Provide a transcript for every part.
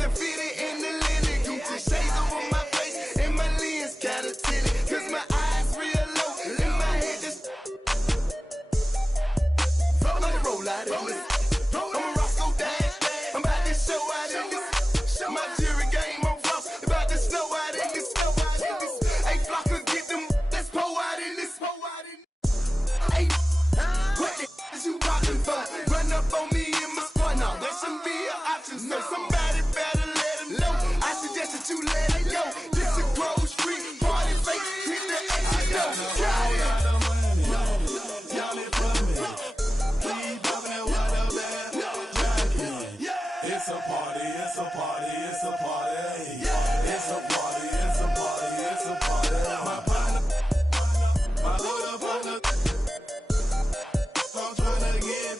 the fitted and the linen. Gucci shades over my face and my lens kinda tinted. Cause my eyes real low and my head just roll out of this. I'm a Roscoe Dash. I'm about to show out in this. My jury game on Ross. About to snow out in this. Hey, Flocka, get them. Let's pour out in this. Hey, what the is you talking for? Run up on me in my sport now. There should be an option. So somebody better let them know. I suggest that you let it go. This is Grove Street. Party face. Hit the exit door. It's a party, it's a party, it's a party. It's a party, it's a party, it's a party. My partner, my little partner, I'm trying to get.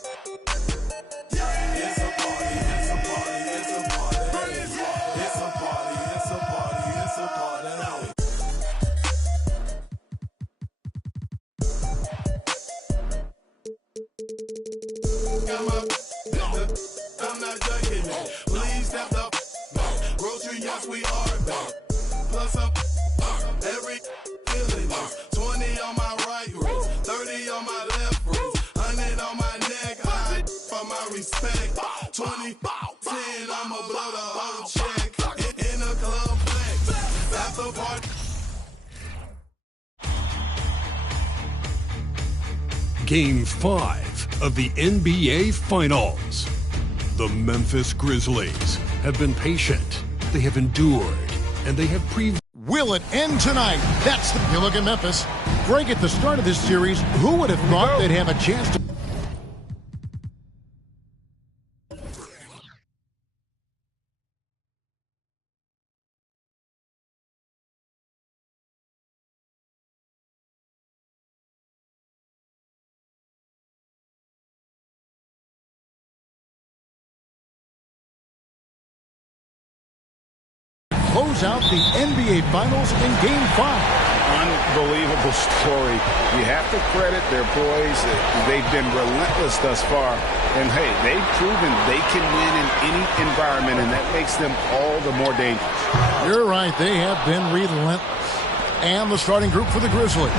It's a party, it's a party, it's a party. It's a party, it's a party, it's a party. I'm not ducking it. Please step up. Grocery, yes, we are back. Plus up every feeling is 20 on my right wrist, 30 on my left wrist, 100 on my neck. High for my respect. 20, 10, I'ma blow the whole check. In a club flex. After party. Game 5 of the NBA Finals. The Memphis Grizzlies have been patient, they have endured, and they have Will it end tonight? That's the you look at Memphis. Greg, at the start of this series, who would have thought they'd have a chance to... close out the NBA Finals in Game 5. Unbelievable story. You have to credit their boys. They've been relentless thus far. And, hey, they've proven they can win in any environment, and that makes them all the more dangerous. You're right. They have been relentless. And the starting group for the Grizzlies.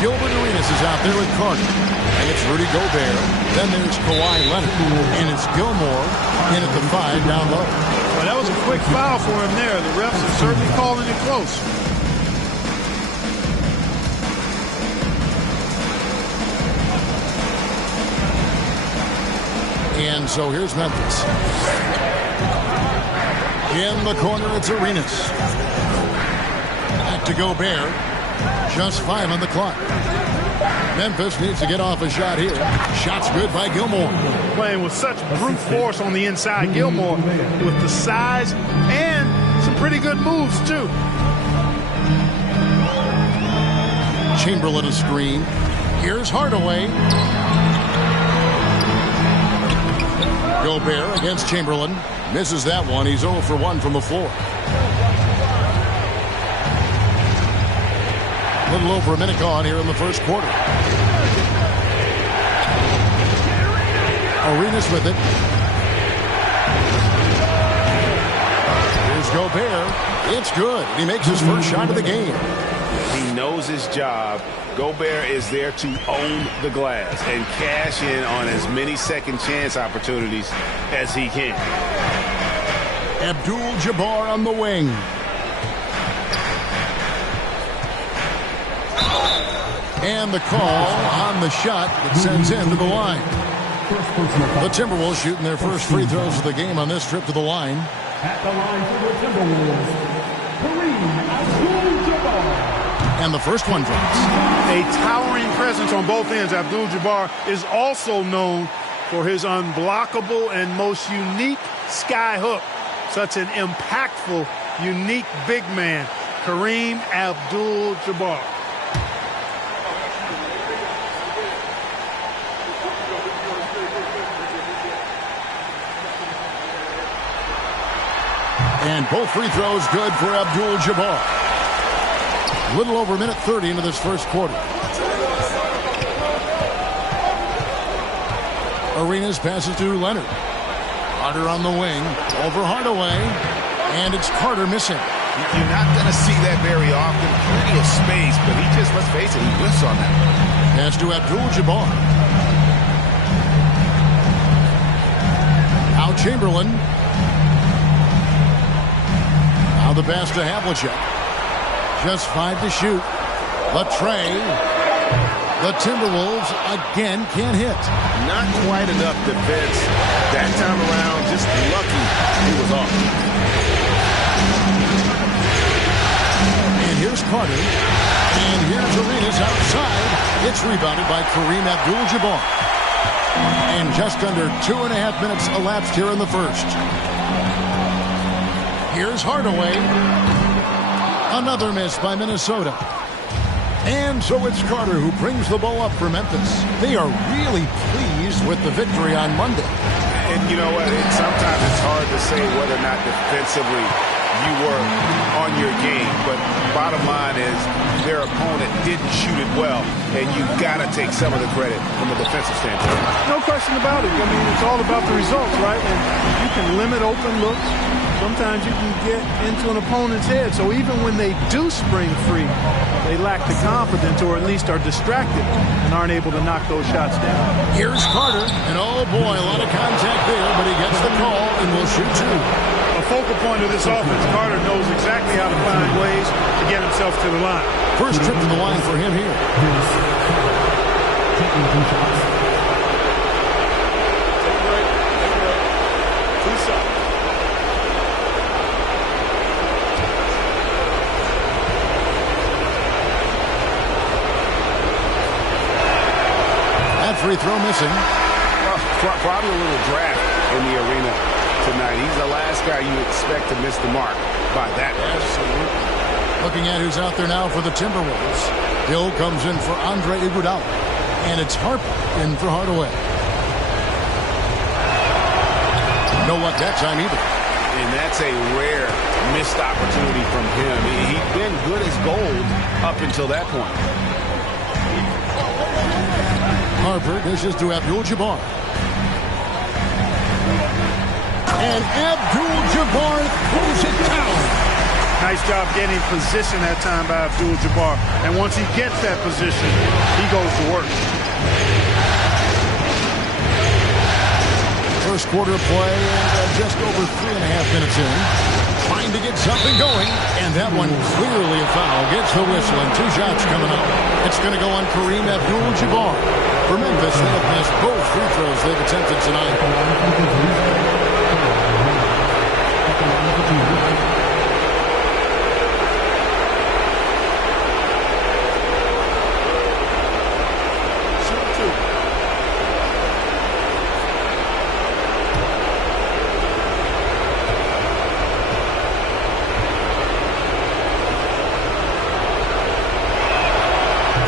Gilbert Arenas is out there with Carter. And it's Rudy Gobert. Then there's Kawhi Leonard. And it's Gilmore in at the 5 down low. Well, that was a quick foul for him there. The refs are certainly calling it close. And so here's Memphis. In the corner, it's Arenas. Back to Gobert. Just 5 on the clock. Memphis needs to get off a shot here. Shot's good by Gilmore. Playing with such brute force on the inside. Gilmore with the size and some pretty good moves, too. Chamberlain a screen. Here's Hardaway. Gobert against Chamberlain. Misses that one. He's 0 for 1 from the floor. A little over a minute gone here in the first quarter. Arenas with it. Here's Gobert. It's good. He makes his first shot of the game. He knows his job. Gobert is there to own the glass and cash in on as many second chance opportunities as he can. Abdul-Jabbar on the wing. And the call on the shot that sends him to the line. The Timberwolves shooting their first free throws of the game on this trip to the line. At the line for the Timberwolves, Kareem Abdul-Jabbar. And the first one drops. A towering presence on both ends. Abdul-Jabbar is also known for his unblockable and most unique sky hook. Such an impactful, unique big man, Kareem Abdul-Jabbar. And both free throws good for Abdul-Jabbar. A little over a minute 30 into this first quarter. Arenas passes to Leonard. Carter on the wing. Over Hardaway. And it's Carter missing. You're not going to see that very often. Plenty of space, but he just, let's face it, he whiffs on that. Pass to Abdul-Jabbar. Now Chamberlain. Now the pass to Havlicek. Just 5 to shoot. Latrey. The Timberwolves again can't hit. Not quite enough defense. That time around, just lucky he was off. And here's Carter. And here's Arenas outside. It's rebounded by Kareem Abdul-Jabbar. And just under 2.5 minutes elapsed here in the first. Here's Hardaway. Another miss by Minnesota. And so it's Carter who brings the ball up for Memphis. They are really pleased with the victory on Monday. And you know what? Sometimes it's hard to say whether or not defensively you were on your game. But bottom line is their opponent didn't shoot it well. And you've got to take some of the credit from a defensive standpoint. No question about it. I mean, it's all about the results, right? And you can limit open looks. Sometimes you can get into an opponent's head. So even when they do spring free, they lack the confidence or at least are distracted and aren't able to knock those shots down. Here's Carter. And oh boy, a lot of contact there, but he gets the call and will shoot 2. A focal point of this offense, Carter knows exactly how to find ways to get himself to the line. First trip to the line for him here. Taking 2 shots. Take a break. 2 shots. That free throw missing. Well, probably a little draft in the arena tonight. He's the last guy you expect to miss the mark by that. Absolutely. Looking at who's out there now for the Timberwolves. Hill comes in for Andre Iguodala. And it's Harper in for Hardaway. No luck that time either. And that's a rare missed opportunity from him. He'd been good as gold up until that point. Harper dishes to Abdul-Jabbar. And Abdul-Jabbar throws it down. Nice job getting position that time by Abdul-Jabbar. And once he gets that position, he goes to work. First quarter play, just over 3.5 minutes in. Trying to get something going. And that one clearly a foul. Gets the whistle and 2 shots coming up. It's going to go on Kareem Abdul-Jabbar. For Memphis, they have missed both free throws they've attempted tonight.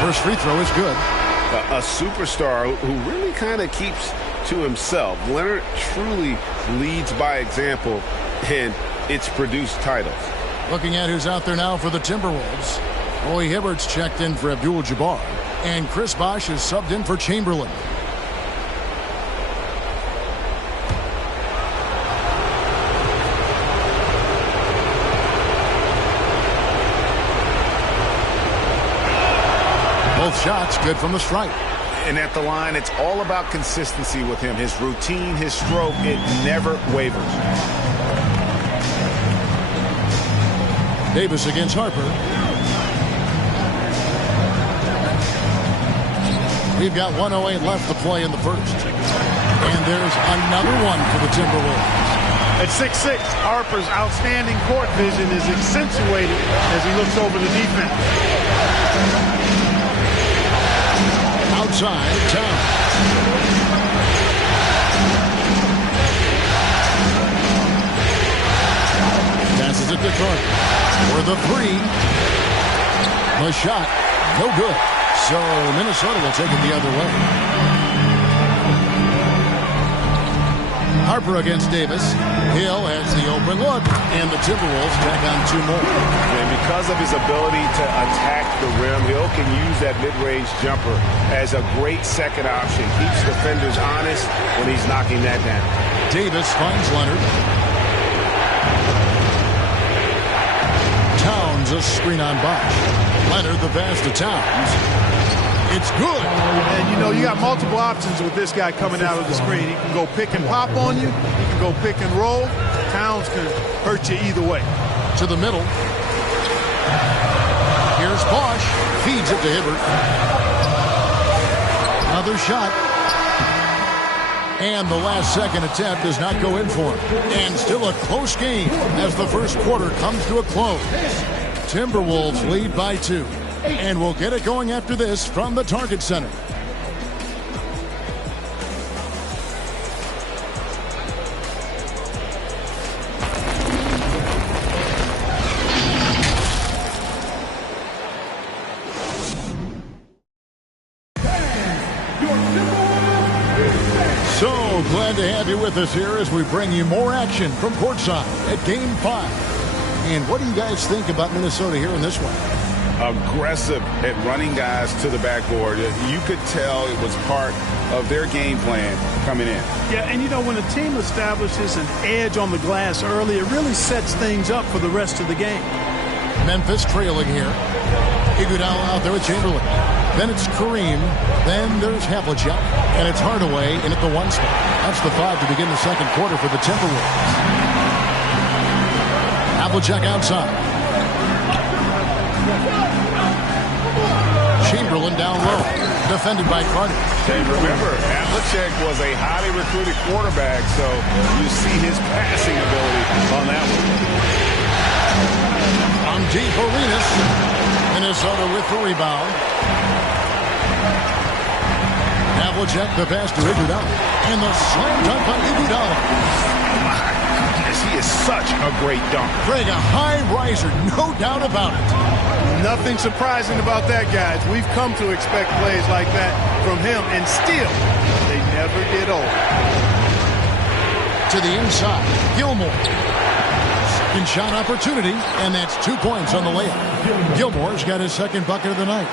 First free throw is good. A superstar who really kind of keeps to himself. Leonard truly leads by example, and it's produced titles. Looking at who's out there now for the Timberwolves. Roy Hibbert's checked in for Abdul-Jabbar. And Chris Bosh is subbed in for Chamberlain. Both shots good from the stripe. And at the line, it's all about consistency with him. His routine, his stroke, it never wavers. Davis against Harper. We've got 1:08 left to play in the first. And there's another one for the Timberwolves. At 6'6", Harper's outstanding court vision is accentuated as he looks over the defense. Outside, Towns. Passes it to Carter. For the 3. The shot, no good. So Minnesota will take it the other way. Harper against Davis. Hill has the open look, and the Timberwolves tack on 2 more. And because of his ability to attack the rim, Hill can use that mid-range jumper as a great second option. Keeps defenders honest when he's knocking that down. Davis finds Leonard. Towns a screen on Bosch. Leonard the pass to Towns. It's good. And, you know, you got multiple options with this guy coming out of the screen. He can go pick and pop on you. He can go pick and roll. Towns can hurt you either way. To the middle. Here's Bosch. Feeds it to Hibbert. Another shot. And the last second attempt does not go in for him. And still a close game as the first quarter comes to a close. Timberwolves lead by 2. And we'll get it going after this from the Target Center. So glad to have you with us here as we bring you more action from courtside at Game 5. And what do you guys think about Minnesota here in this one? Aggressive at running guys to the backboard. You could tell it was part of their game plan coming in. Yeah, and you know, when a team establishes an edge on the glass early, it really sets things up for the rest of the game. Memphis trailing here. Iguodala out there with Chamberlain. Then it's Kareem. Then there's Havlicek. And it's Hardaway in at the 1 spot. That's the 5 to begin the second quarter for the Timberwolves. Havlicek outside. Chamberlain down low, defended by Carter. Hey, remember, Havlicek was a highly recruited quarterback, so you see his passing ability on that one. On deep, Arenas. Minnesota with the rebound. Havlicek, the pass to Iguodala. And the slam dunk by Iguodala. My goodness, he is such a great dunk. Greg, a high riser, no doubt about it. Nothing surprising about that, guys. We've come to expect plays like that from him, and still, they never get old. To the inside, Gilmore. Second shot opportunity, and that's 2 points on the layup. Gilmore's got his second bucket of the night.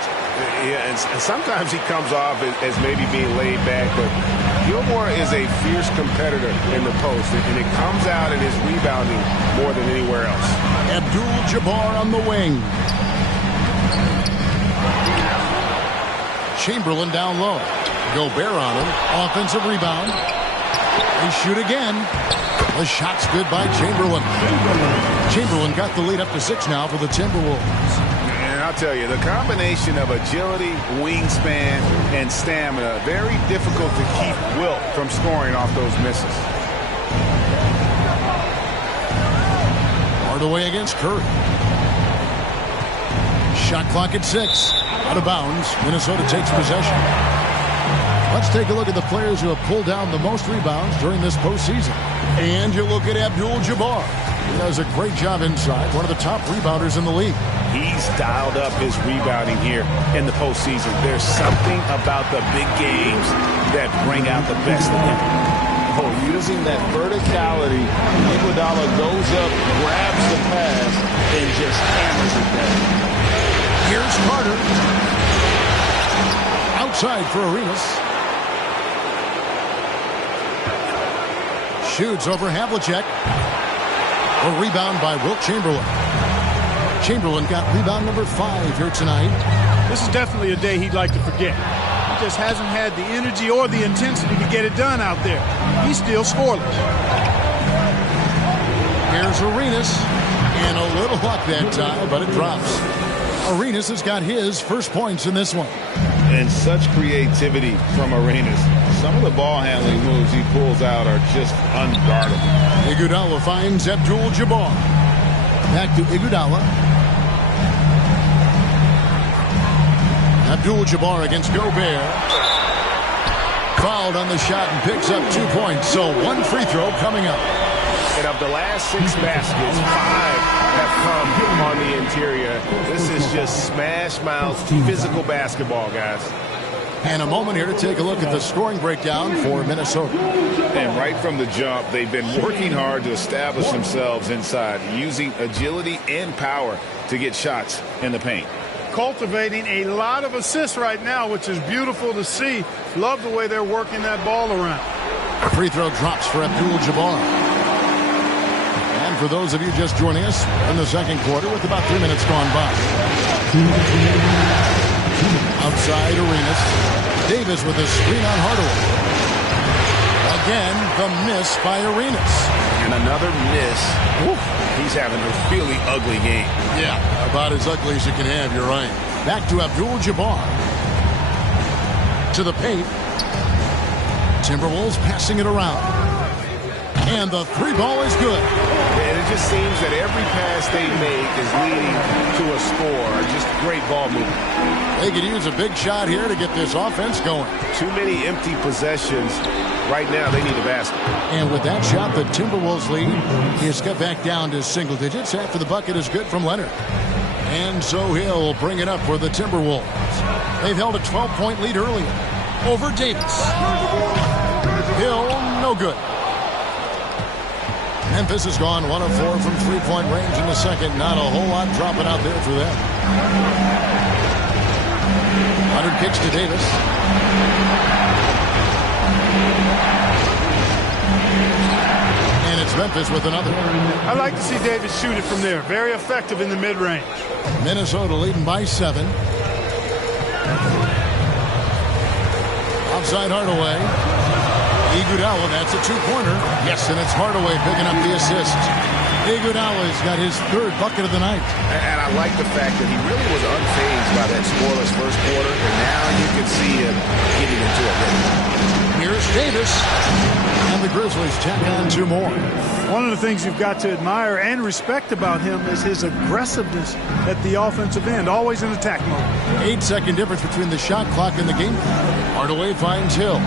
Yeah, and sometimes he comes off as maybe being laid back, but Gilmore is a fierce competitor in the post, and it comes out in his rebounding more than anywhere else. Abdul-Jabbar on the wing. Chamberlain down low. Gobert on him. Offensive rebound. They shoot again. The shot's good by Chamberlain. Chamberlain got the lead up to 6 now for the Timberwolves. And I'll tell you, the combination of agility, wingspan, and stamina, very difficult to keep Wilt from scoring off those misses. Hardaway against Curry. Shot clock at 6. Out of bounds. Minnesota takes possession. Let's take a look at the players who have pulled down the most rebounds during this postseason. And you look at Abdul-Jabbar. He does a great job inside. One of the top rebounders in the league. He's dialed up his rebounding here in the postseason. There's something about the big games that bring out the best in him. Oh, using that verticality, Iguodala goes up, grabs the pass, and just hammers it down. Here's Carter. Outside for Arenas. Shoots over Havlicek. A rebound by Wilt Chamberlain. Chamberlain got rebound number 5 here tonight. This is definitely a day he'd like to forget. He just hasn't had the energy or the intensity to get it done out there. He's still scoreless. Here's Arenas. And a little luck that time, but it drops. Arenas has got his first points in this one. And such creativity from Arenas. Some of the ball handling moves he pulls out are just unguardable. Iguodala finds Abdul-Jabbar. Back to Iguodala. Abdul-Jabbar against Gobert. Fouled on the shot and picks up 2 points. So 1 free throw coming up. And of the last 6 baskets, 5 have come on the interior. This is just smash mouth physical basketball, guys. And a moment here to take a look at the scoring breakdown for Minnesota. And right from the jump, they've been working hard to establish themselves inside, using agility and power to get shots in the paint. Cultivating a lot of assists right now, which is beautiful to see. Love the way they're working that ball around. Free throw drops for Abdul-Jabbar. And for those of you just joining us in the second quarter with about 3 minutes gone by. Outside Arenas. Davis with a screen on Hardaway. Again, the miss by Arenas. And another miss. Woo. He's having a really ugly game. Yeah, about as ugly as you can have, you're right. Back to Abdul-Jabbar. To the paint. Timberwolves passing it around. And the three ball is good. And it just seems that every pass they make is leading to a score. Just great ball movement. They could use a big shot here to get this offense going. Too many empty possessions. Right now, they need a basket. And with that shot, the Timberwolves lead is cut back down to single digits after the bucket is good from Leonard. And so he'll bring it up for the Timberwolves. They've held a 12-point lead earlier over Davis. Hill, no good. Memphis has gone 1 of 4 from three-point range in the second. Not a whole lot dropping out there for them. Leonard kicks to Davis. And it's Memphis with another. I like to see Davis shoot it from there. Very effective in the mid-range. Minnesota leading by 7. Outside Hardaway. Iguodala, that's a two-pointer. Yes, and it's Hardaway picking up the assist. Iguodala's got his third bucket of the night. And I like the fact that he really was unfazed by that scoreless first quarter, and now you can see him getting into it. Here's Davis. And the Grizzlies tack on 2 more. One of the things you've got to admire and respect about him is his aggressiveness at the offensive end, always in attack mode. 8-second difference between the shot clock and the game. Hardaway finds Hill.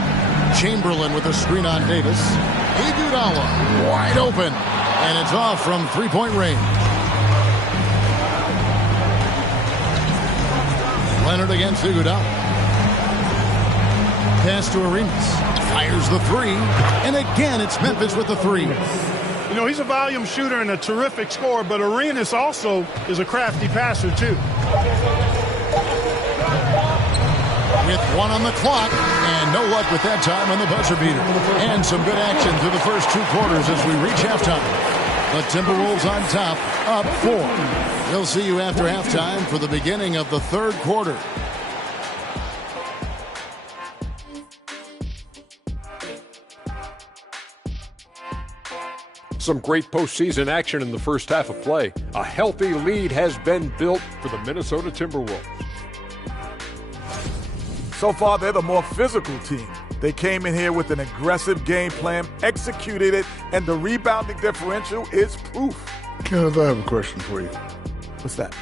Chamberlain with a screen on Davis. Iguodala wide open. And it's off from three-point range. Leonard against Iguodala. Pass to Arenas. Fires the three. And again, it's Memphis with the three. You know, he's a volume shooter and a terrific scorer, but Arenas also is a crafty passer, too. With 1 on the clock, and no luck with that time on the buzzer beater. And some good action through the first 2 quarters as we reach halftime. The Timberwolves on top, up 4. We'll see you after halftime for the beginning of the third quarter. Some great postseason action in the first half of play. A healthy lead has been built for the Minnesota Timberwolves. So far, they're the more physical team. They came in here with an aggressive game plan, executed it, and the rebounding differential is proof. Kenneth, I have a question for you. What's that?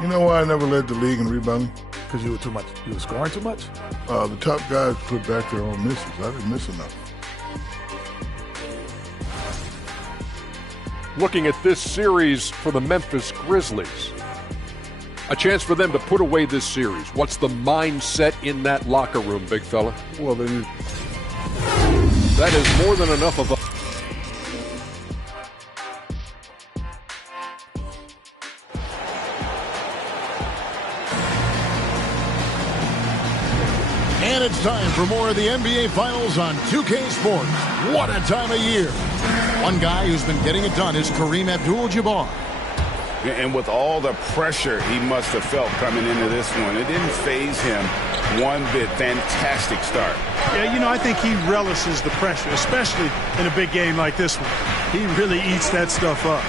You know why I never led the league in rebounding? Because you were too much. You were scoring too much? The top guys put back their own misses. I didn't miss enough. Looking at this series for the Memphis Grizzlies. A chance for them to put away this series. What's the mindset in that locker room, big fella? Well, that is more than enough of a... And it's time for more of the NBA Finals on 2K Sports. What a time of year. One guy who's been getting it done is Kareem Abdul-Jabbar. And with all the pressure he must have felt coming into this one, it didn't faze him one bit. Fantastic start. Yeah, you know, I think he relishes the pressure, especially in a big game like this one. He really eats that stuff up.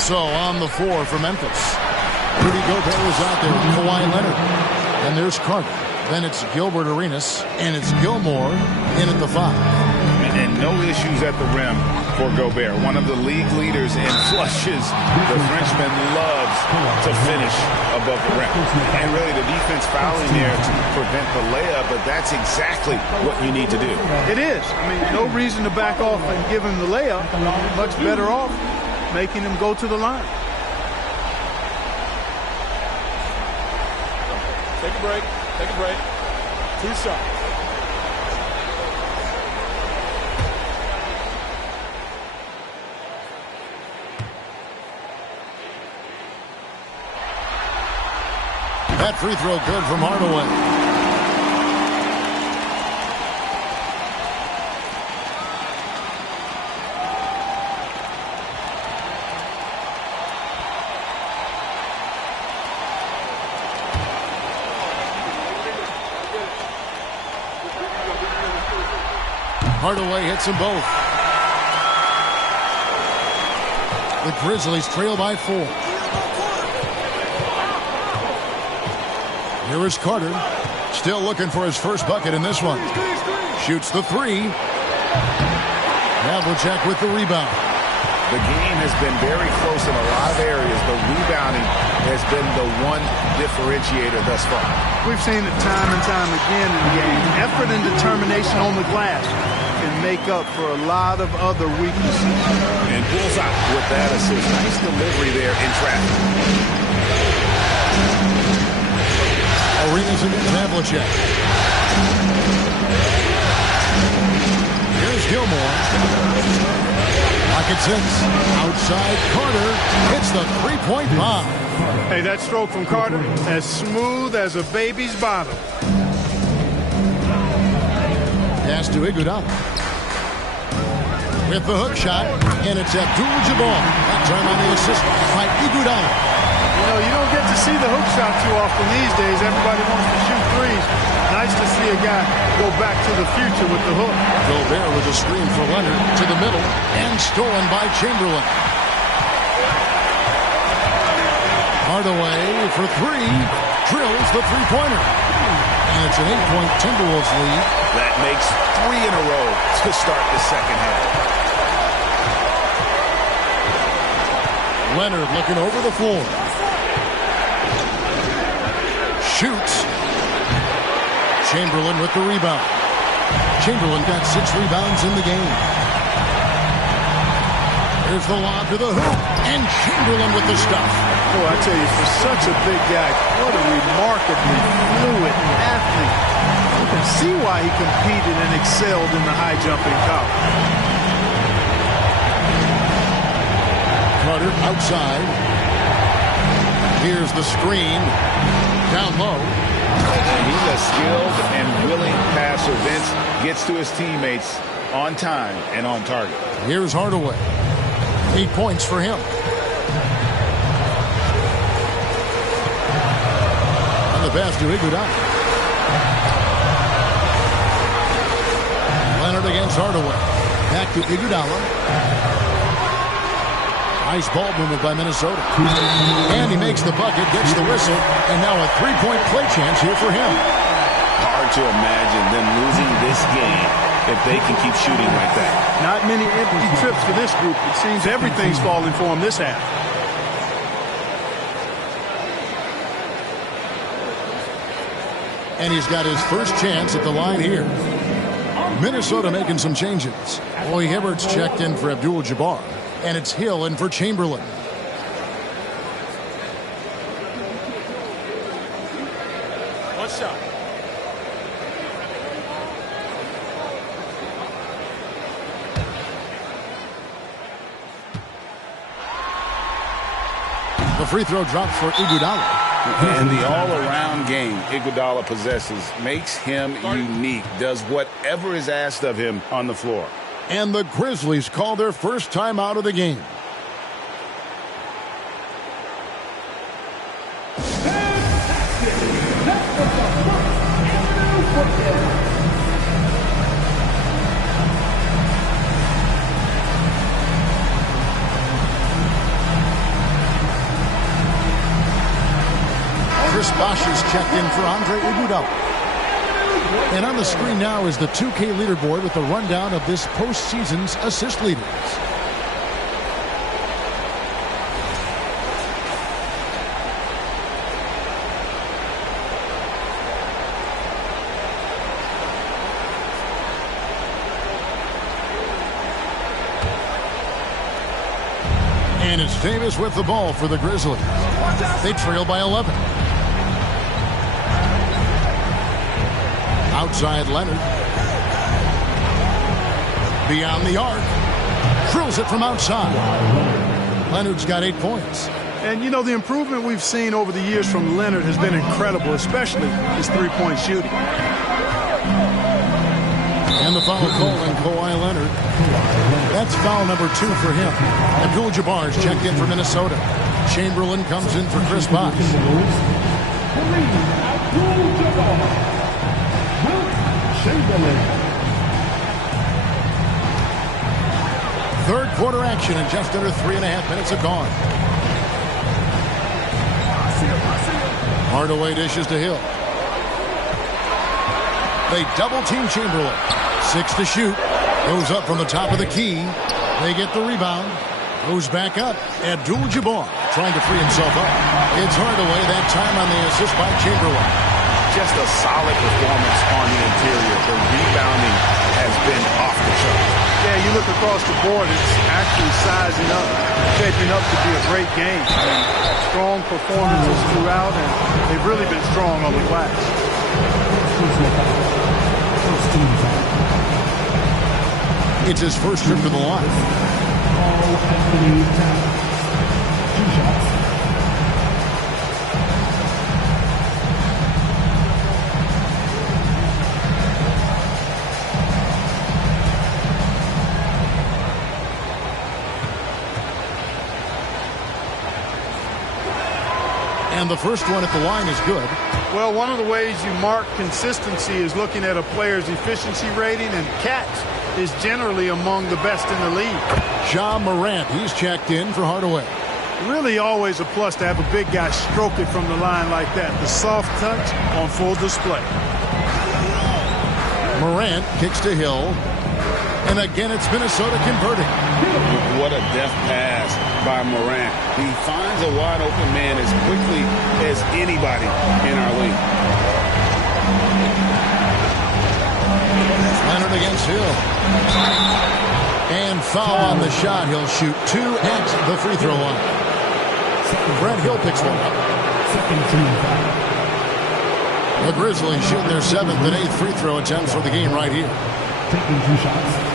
So on the floor for Memphis, Rudy Gobert was out there with Kawhi Leonard. Then there's Carter. Then it's Gilbert Arenas, and it's Gilmore in at the 5. And no issues at the rim for Gobert. One of the league leaders in flushes. The Frenchman loves to finish above the rim. And really the defense fouling there to prevent the layup, but that's exactly what you need to do. It is. I mean, no reason to back off and give him the layup. Much better off making him go to the line. Take a break. Take a break. 2 shots. That free throw good from Hardaway. Hardaway hits them both. The Grizzlies trail by 4. Here is Carter. Still looking for his first bucket in this one. Shoots the 3. Havlicek with the rebound. The game has been very close in a lot of areas, but rebounding has been the one differentiator thus far. We've seen it time and time again in the game. Effort and determination on the glass can make up for a lot of other weaknesses. And bullseye with that assist. Nice delivery there in traffic. Arenas against Havlicek. Here's Gilmore. Pocket 6. Outside Carter hits the three-point bomb. Hey, that stroke from Carter, as smooth as a baby's bottom. Pass to Iguodala. With the hook shot, and it's Abdul-Jabbar. That time on the assist by Iguodala. You know, you don't get to see the hook shot too often these days. Everybody wants to shoot threes. Nice to see a guy go back to the future with the hook. Gobert with a screen for Leonard to the middle, and stolen by Chamberlain. Hardaway for 3, drills the three-pointer. And it's an 8-point Timberwolves lead. That makes 3 in a row to start the second half. Leonard looking over the floor. Shoots. Chamberlain with the rebound. Chamberlain got 6 rebounds in the game. Here's the lob to the hoop, and Chamberlain with the stuff. Oh, I tell you, for such a big guy, what a remarkably fluid athlete. You can see why he competed and excelled in the high jump in college. Carter outside. Here's the screen. Down low. He's a skilled and willing passer. Vince gets to his teammates on time and on target. Here's Hardaway. 8 points for him. On the pass to Iguodala. Leonard against Hardaway. Back to Iguodala. Nice ball movement by Minnesota. And he makes the bucket, gets the whistle, and now a three-point play chance here for him. Hard to imagine them losing this game if they can keep shooting like that. Not many empty trips for this group. It seems everything's falling for them this half. And he's got his first chance at the line here. Minnesota making some changes. Roy Hibbert's checked in for Abdul-Jabbar. And it's Hill in for Chamberlain. One shot. The free throw drops for Iguodala. And the all-around game Iguodala possesses makes him unique. Does whatever is asked of him on the floor. And the Grizzlies call their first time out of the game. Chris Bosh is checked in for Andre Iguodala. And on the screen now is the 2K leaderboard with the rundown of this postseason's assist leaders. And it's Davis with the ball for the Grizzlies. They trail by 11. Outside Leonard. Beyond the arc. Drills it from outside. Leonard's got 8 points. And, you know, the improvement we've seen over the years from Leonard has been incredible, especially his three-point shooting. And the foul called on Kawhi Leonard. That's foul number 2 for him. Abdul-Jabbar's checked in for Minnesota. Chamberlain comes in for Chris Bosh. Third quarter action and just under 3.5 minutes have gone. Hardaway dishes to Hill. They double team Chamberlain. 6 to shoot. Goes up from the top of the key. They get the rebound. Goes back up. Abdul-Jabbar trying to free himself up. It's Hardaway, that time on the assist by Chamberlain. Just a solid performance on the interior. The rebounding has been off the chart. Yeah, you look across the board, it's actually sizing up, shaping up to be a great game. I mean, strong performances throughout, and they've really been strong on the glass. It's his first trip to the line. Anthony Towns. 2 shots. And the first one at the line is good. Well, one of the ways you mark consistency is looking at a player's efficiency rating, and Katz is generally among the best in the league. Ja Morant, he's checked in for Hardaway. Really always a plus to have a big guy stroke it from the line like that. The soft touch on full display. Morant kicks to Hill. And again, it's Minnesota converting. What a deft pass by Morant. He finds a wide open man as quickly as anybody in our league. Leonard against Hill. And foul on the shot. He'll shoot 2 at the free throw line. Brent Hill picks one up. The Grizzlies shooting their 7th and 8th free throw attempts for the game right here. Taking 2 shots.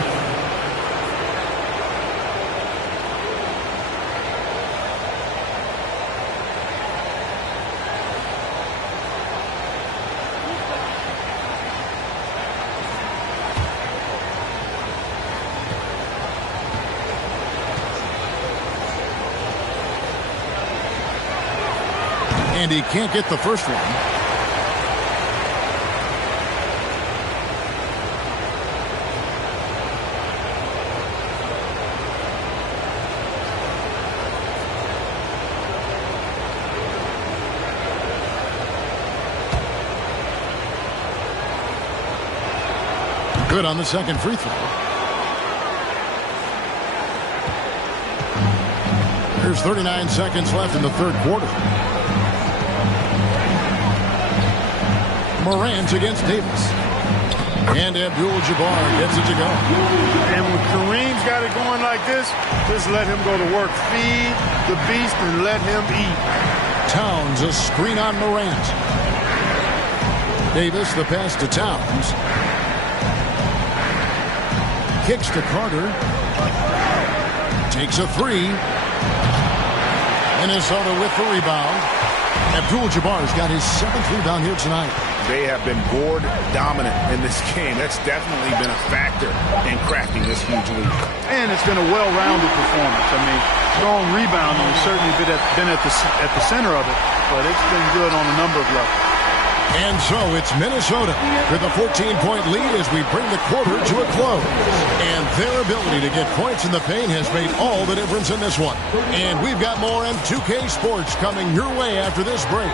And he can't get the first one. Good on the second free throw. There's 39 seconds left in the third quarter. Morant against Davis. And Abdul-Jabbar gets it to go. And when Kareem's got it going like this, just let him go to work. Feed the beast and let him eat. Towns, a screen on Morant. Davis, the pass to Towns. Kicks to Carter. Takes a 3. Minnesota with the rebound. Abdul-Jabbar's got his 7th rebound here tonight. They have been board dominant in this game. That's definitely been a factor in crafting this huge lead. And it's been a well-rounded performance. I mean, strong rebounding has certainly been at the center of it, but it's been good on a number of levels. And so it's Minnesota with a 14-point lead as we bring the quarter to a close. And their ability to get points in the paint has made all the difference in this one. And we've got more M2K Sports coming your way after this break.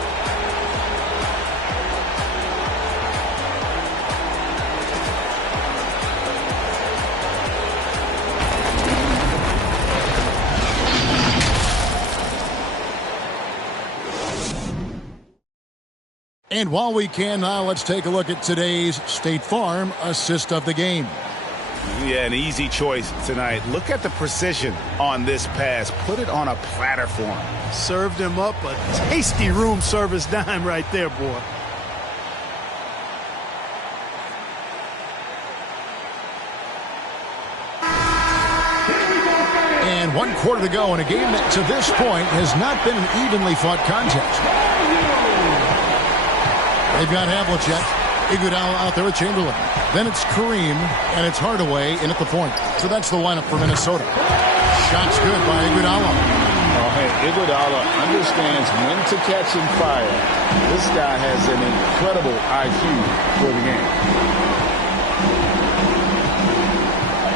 And while we can now, let's take a look at today's State Farm assist of the game. Yeah, an easy choice tonight. Look at the precision on this pass. Put it on a platter for him. Served him up a tasty room service dime right there, boy. And 1 quarter to go in a game that to this point has not been an evenly fought contest. They've got Havlicek, Iguodala out there with Chamberlain. Then it's Kareem, and it's Hardaway in at the point. So that's the lineup for Minnesota. Shot's good by Iguodala. Oh, hey, Iguodala understands when to catch and fire. This guy has an incredible IQ for the game.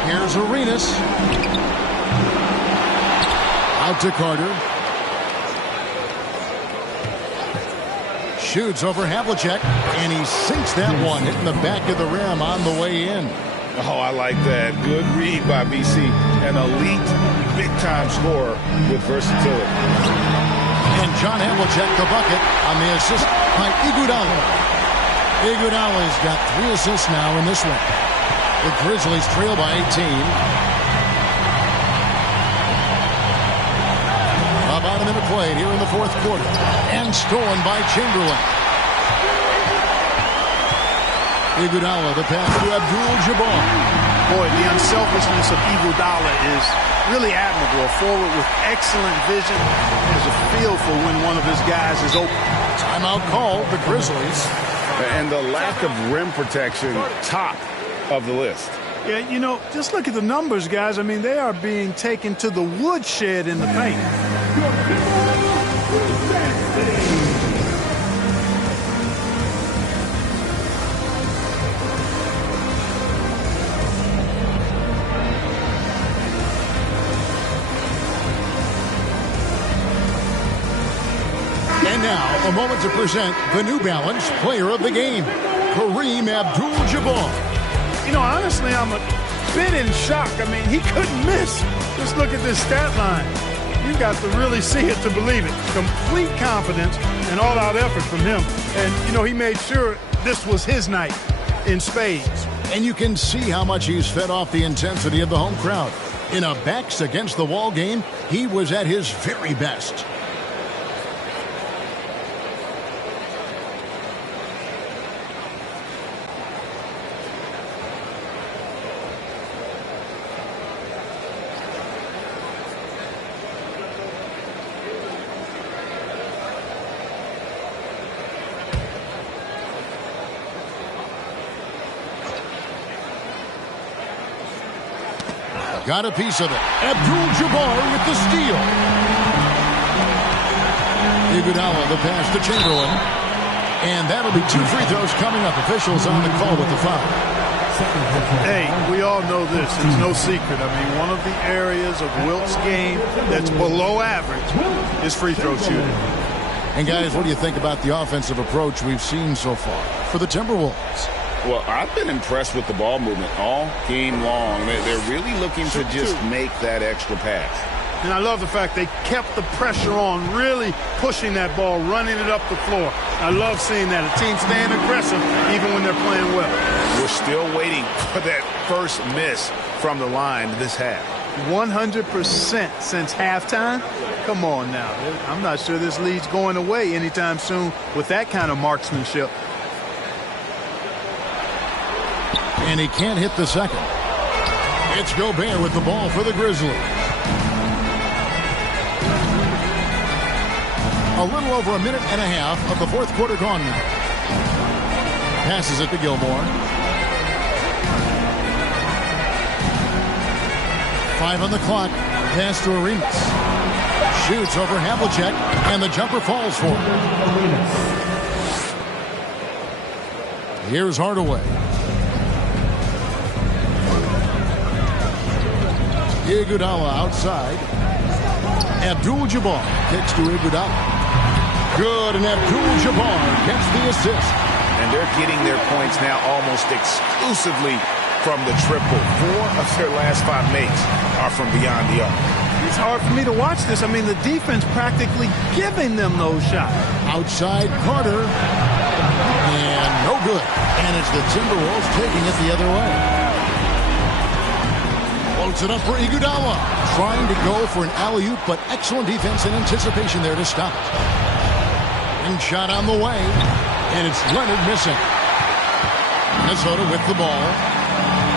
Here's Arenas. Out to Carter. Shoots over Havlicek, and he sinks that one, hitting the back of the rim on the way in. Oh, I like that. Good read by BC. An elite, big-time scorer with versatility. And John Havlicek the bucket on the assist by Iguodala. Iguodala's got 3 assists now in this one. The Grizzlies trail by 18. About a minute played here in the fourth quarter. And stolen by Chamberlain. Iguodala, the pass to Abdul-Jabbar. Boy, the unselfishness of Iguodala is really admirable. A forward with excellent vision. There's a feel for when one of his guys is open. Timeout called, the Grizzlies. And the lack of rim protection, top of the list. Yeah, you know, just look at the numbers, guys. I mean, they are being taken to the woodshed in the paint. And now, a moment to present the New Balance Player of the Game, Kareem Abdul-Jabbar. You know, honestly, I'm a bit in shock. I mean, he couldn't miss. Just look at this stat line. You've got to really see it to believe it. Complete confidence and all-out effort from him. And, you know, he made sure this was his night in spades. And you can see how much he's fed off the intensity of the home crowd. In a backs-against-the-wall game, he was at his very best. Got a piece of it. Abdul-Jabbar with the steal. Iguodala, the pass to Chamberlain. And that'll be 2 free throws coming up. Officials on the call with the foul. Hey, we all know this. It's no secret. I mean, one of the areas of Wilt's game that's below average is free throw shooting. And guys, what do you think about the offensive approach we've seen so far for the Timberwolves? Well, I've been impressed with the ball movement all game long. They're really looking to just make that extra pass. And I love the fact they kept the pressure on, really pushing that ball, running it up the floor. I love seeing that. A team staying aggressive even when they're playing well. We're still waiting for that first miss from the line this half. 100% since halftime? Come on now. I'm not sure this lead's going away anytime soon with that kind of marksmanship. And he can't hit the second. It's Gobert with the ball for the Grizzlies. A little over a minute and a half of the fourth quarter gone now. Passes it to Gilmore. 5 on the clock. Pass to Arenas. Shoots over Havlicek, and the jumper falls for him. Here's Hardaway. Iguodala outside. Abdul-Jabbar kicks to Iguodala. Good, and Abdul-Jabbar gets the assist. And they're getting their points now almost exclusively from the triple. 4 of their last 5 makes are from beyond the arc. It's hard for me to watch this. I mean, the defense practically giving them those shots. Outside Carter. And no good. And it's the Timberwolves taking it the other way. Floats it up for Iguodala. Trying to go for an alley-oop, but excellent defense and anticipation there to stop it. And shot on the way. And it's Leonard missing. Minnesota with the ball.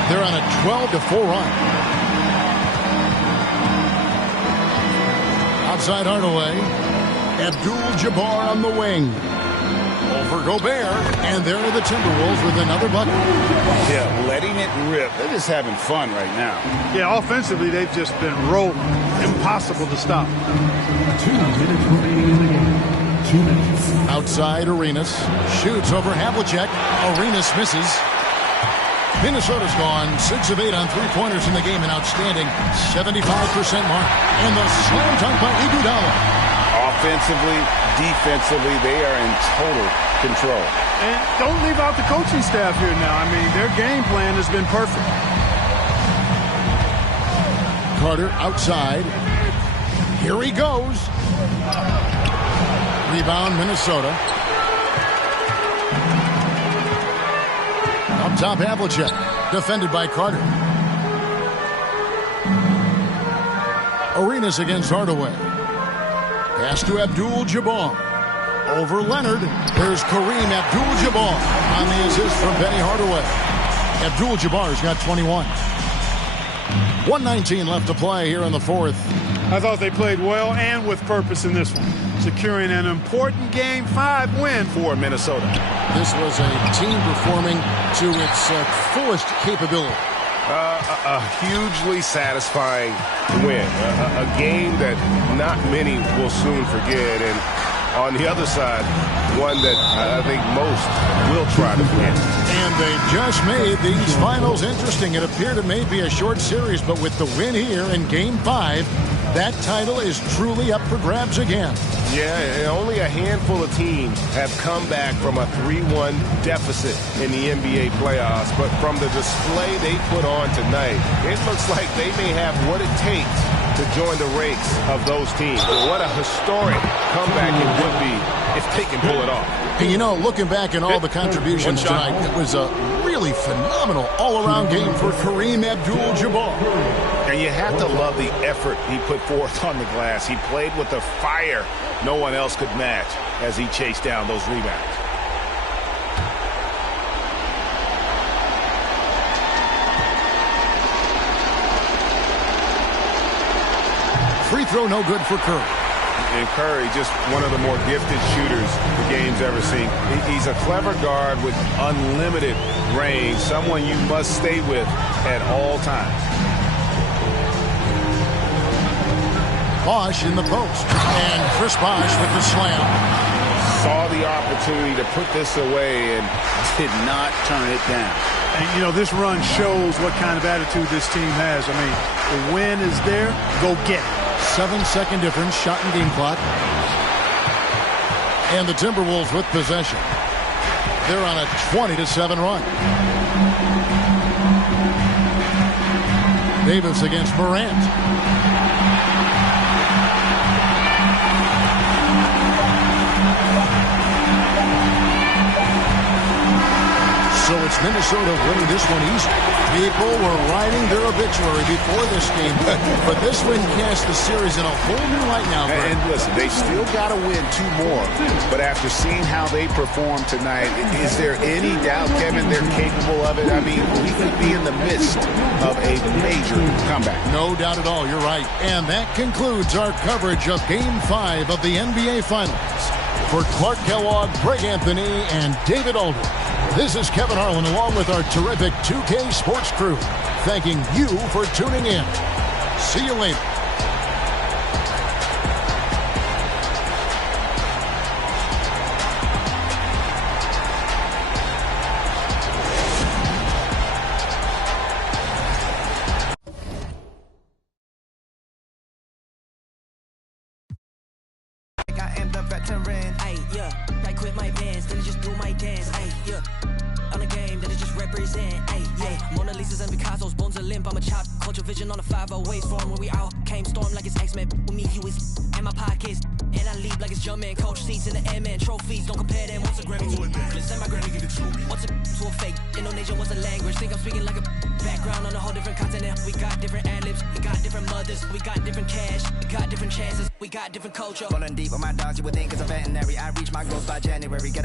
They're on a 12-4 run. Outside Hardaway. Abdul-Jabbar on the wing. Over Gobert. And there are the Timberwolves with another bucket. Yeah, letting it rip. They're just having fun right now. Yeah, offensively, they've just been rolling. Impossible to stop. 2 minutes remaining in the game. 2 minutes. Outside Arenas. Shoots over Havlicek. Arenas misses. Minnesota's gone 6 of 8 on three-pointers in the game, an outstanding 75% mark. And the slam dunk by Iguodala. Offensively, defensively, they are in total control. And don't leave out the coaching staff here now. I mean, their game plan has been perfect. Carter outside. Here he goes. Rebound, Minnesota. Up top, Havlicek. Defended by Carter. Arenas against Hardaway. Pass to Abdul-Jabbar. Over Leonard. There's Kareem Abdul-Jabbar on the assist from Penny Hardaway. Abdul-Jabbar's got 21. 1:19 left to play here in the fourth. I thought they played well and with purpose in this one, securing an important Game 5 win for Minnesota. This was a team performing to its fullest capability. A hugely satisfying win. A game that not many will soon forget. And on the other side, one that I think most will try to forget. And they just made these finals interesting. It appeared it may be a short series, but with the win here in Game 5, that title is truly up for grabs again. Yeah, and only a handful of teams have come back from a 3-1 deficit in the NBA playoffs. But from the display they put on tonight, it looks like they may have what it takes to join the ranks of those teams. And what a historic comeback it would be if they can pull it off. And you know, looking back at all the contributions tonight, it was a really phenomenal all-around game for Kareem Abdul-Jabbar. And you have to love the effort he put forth on the glass. He played with a fire no one else could match as he chased down those rebounds. Free throw no good for Curry. And Curry, just one of the more gifted shooters the game's ever seen. He's a clever guard with unlimited range, someone you must stay with at all times. Bosh in the post. And Chris Bosh with the slam. Saw the opportunity to put this away and did not turn it down. And, you know, this run shows what kind of attitude this team has. I mean, the win is there. Go get it. 7-second difference, shot and game clock. And the Timberwolves with possession. They're on a 20-7 run. Davis against Morant. So it's Minnesota winning this one easy. People were writing their obituary before this game, but this win casts the series in a whole new light now. And listen, they still got to win 2 more. But after seeing how they performed tonight, is there any doubt, Kevin, they're capable of it? I mean, we could be in the midst of a major comeback. No doubt at all, you're right. And that concludes our coverage of Game 5 of the NBA Finals. For Clark Kellogg, Greg Anthony, and David Aldridge, this is Kevin Harlan along with our terrific 2K Sports crew, thanking you for tuning in. See you later. I am the veteran, ayy, yeah. I quit my bands, then I just do my dance, ayy, yeah. On a game that I just represent, ayy, yeah. Mona Lisa's and Picasso's, bones are limp, I'm a chop. Culture vision on a 508 form when we out. Came storm like it's X-Men, with me, you is in my pockets. And I leave like it's Jumpman, coach seats in the airman. Trophies, don't compare them, what's a Grammy to a necklace? And my Grammy give it to me. What's a to a fake? Indonesia was a language, think I'm speaking like a background on a whole different continent. We got different ad-libs, we got different mothers, we got different cash, we got different chances, we got different culture. Rolling deep on my dogs, you would think it's a veterinary. I reach my goals by January, get